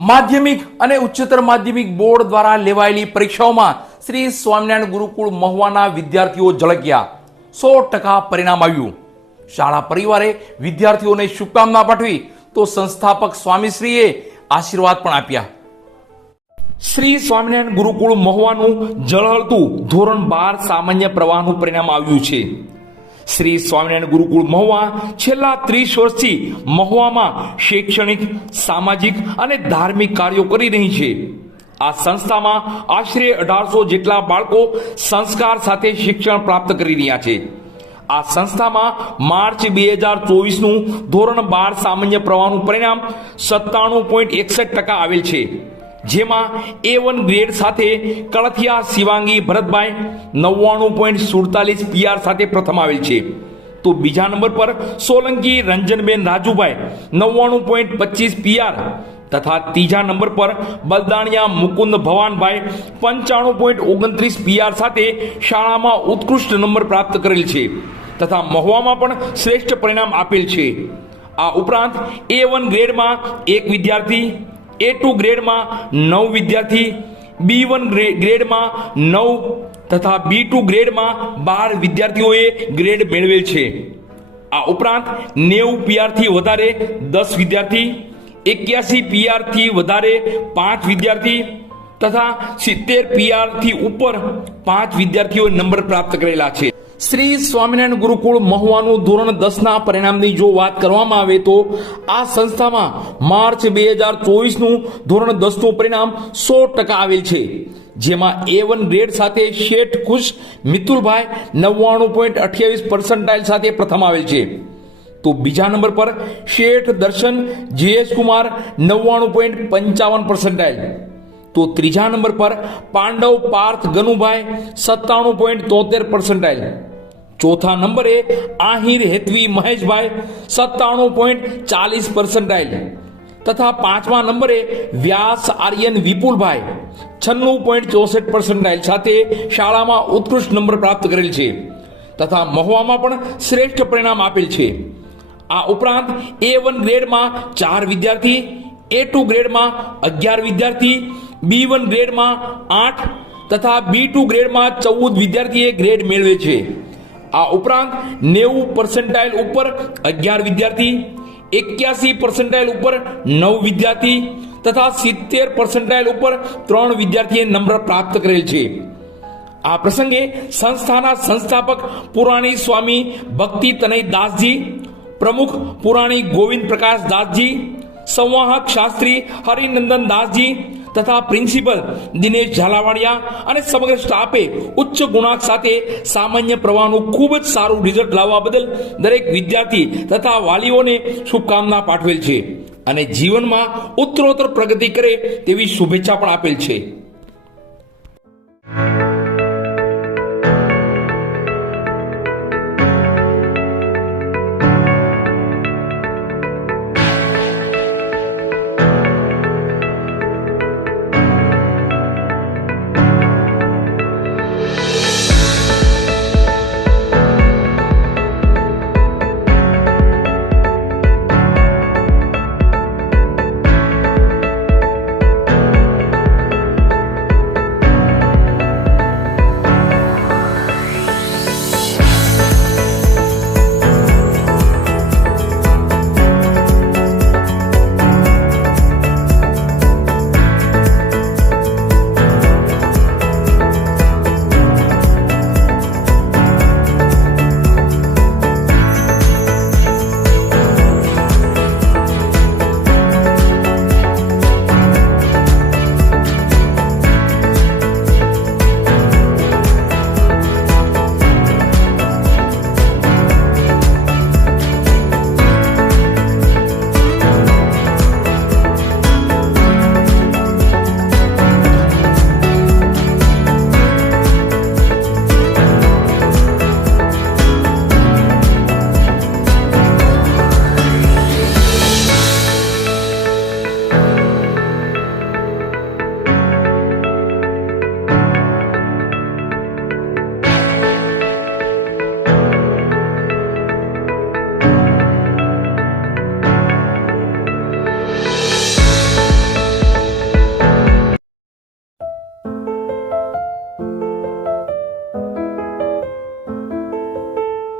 માધ્યમિક અને ઉચ્ચતર માધ્યમિક બોર્ડ દ્વારા લેવાયેલી પરીક્ષાઓમાં શ્રી સ્વામિનારાયણ ગુરુકુળ મહુવાના વિદ્યાર્થીઓ ઝળક્યા. સો ટકા પરિણામ આવ્યું. શાળા પરિવારે વિદ્યાર્થીઓને શુભકામના પાઠવી તો સંસ્થાપક સ્વામીશ્રીએ આશીર્વાદ પણ આપ્યા. શ્રી સ્વામિનારાયણ ગુરુકુળ મહુવાનું જળહળતું ધોરણ બાર સામાન્ય પ્રવાહનું પરિણામ આવ્યું છે. શ્રી સ્વામિનારાયણ ગુરુકુળ મહુવા છેલ્લા ત્રીસ વર્ષથી મહુવામાં શૈક્ષણિક, સામાજિક અને ધાર્મિક કાર્યો કરી રહી છે. આ સંસ્થામાં આશરે અઢારસો જેટલા બાળકો સંસ્કાર સાથે શિક્ષણ પ્રાપ્ત કરી રહ્યા છે. આ સંસ્થામાં માર્ચ બે હજાર ચોવીસનું ધોરણ બાર સામાન્ય પ્રવાહનું પરિણામ સત્તાણું પોઈન્ટ એકસઠ ટકા આવેલ છે. જેમાં એ વન ગ્રેડ સાથે કળથિયા, શિવાંગી, ભરતભાઈ નવ્વાણું પોઈન્ટ સુડતાલીસ પીઆર સાથે પ્રથમ આવેલ છે. તો બીજા નંબર પર સોલંકી રંજનબેન રાજુભાઈ નવ્વાણું પોઈન્ટ પચીસ પીઆર તથા ત્રીજા નંબર પર બલદાણિયા મુકુંદ ભવાનભાઈ પંચાણું પોઈન્ટ ઓગણત્રીસ પીઆર સાથે શાળામાં ઉત્કૃષ્ટ નંબર પ્રાપ્ત કરેલ છે તથા મહુવામાં પણ શ્રેષ્ઠ પરિણામ આપેલ છે. આ ઉપરાંત એ વન ગ્રેડમાં એક વિદ્યાર્થી એ ટુ ગ્રેડમાં નવ વિદ્યાર્થી બી વન ગ્રેડમાં નવ તથા બી ટુ ગ્રેડમાં બાર વિદ્યાર્થીઓએ ગ્રેડ મેળવેલ છે. આ ઉપરાંત નેવું પીઆરથી વધારે, દસ વિદ્યાર્થી, એક્યાસી પીઆરથી વધારે, પાંચ વિદ્યાર્થી તથા સિત્તેર પીઆરથી ઉપર પાંચ વિદ્યાર્થીઓએ નંબર પ્રાપ્ત કરેલા છે. શ્રી સ્વામિનારાયણ ગુરુકુળ મહુવાનું ધોરણ દસના પરિણામની જો વાત કરવામાં આવે તો આ સંસ્થામાં માર્ચ બે હજાર ચોવીસનું ધોરણ દસનું પરિણામ સો ટકા આવેલ છે. જેમાં એ વન ગ્રેડ સાથે શેઠ ખુશ, મિતુલભાઈ નવ્વાણું પોઈન્ટ અઠ્યાવીસ પર્સન્ટાઇલ સાથે પ્રથમ આવેલ છે. તો બીજા નંબર પર શેઠ દર્શન જીએસ કુમાર નવ્વાણું પોઈન્ટ પંચાવન પર્સન્ટાઇલ તો ત્રીજા નંબર પર પાંડવ પાર્થ ગનુભાઈ સત્તાણું પોઈન્ટ તોતેર પર્સન્ટાઇલ ચોથા નંબરે આહિર હેતવી મહેશભાઈ સત્તાણું પોઈન્ટ ચાલીસ પર્સન્ટાઇલ તથા પાંચમા નંબરે વ્યાસ આર્યન વિપુલભાઈ છન્નું પોઈન્ટ ચોસઠ પર્સન્ટાઇલ સાથે શાળામાં ઉત્કૃષ્ટ નંબર પ્રાપ્ત કરેલ છે. તથા મહુવામાં પણ શ્રેષ્ઠ પરિણામ આપેલ છે. આ ઉપરાંત એ વન ગ્રેડમાં ચાર વિદ્યાર્થી એ ટુ ગ્રેડમાં અગિયાર વિદ્યાર્થી બી વન ગ્રેડમાં આઠ તથા બી ટુ ગ્રેડમાં ચૌદ વિદ્યાર્થીએ ગ્રેડ મેળવે છે. આ ઉપરાંત નેવું પર્સન્ટાઇલ ઉપર અગિયાર વિદ્યાર્થી, એક્યાસી પર્સન્ટાઇલ ઉપર નવ વિદ્યાર્થી તથા સિત્તેર પર્સન્ટાઇલ ઉપર ત્રણ વિદ્યાર્થીએ નંબર પ્રાપ્ત કરેલ છે. આ પ્રસંગે સંસ્થાના સંસ્થાપક પુરાણી સ્વામી ભક્તિ તનય દાસજી, પ્રમુખ પુરાણી ગોવિંદ પ્રકાશ દાસજી, સંવાહક શાસ્ત્રી હરિનંદન દાસજી તથા પ્રિન્સિપલ દિનેશ ઝાલાવાડિયા અને સમગ્ર સ્ટાફે ઉચ્ચ ગુણાંક સાથે સામાન્ય પ્રવાહનું ખૂબ જ સારું રિઝલ્ટ લાવવા બદલ દરેક વિદ્યાર્થી તથા વાલીઓને શુભકામના પાઠવેલ છે અને જીવનમાં ઉત્તરોત્તર પ્રગતિ કરે તેવી શુભેચ્છા પણ આપેલ છે.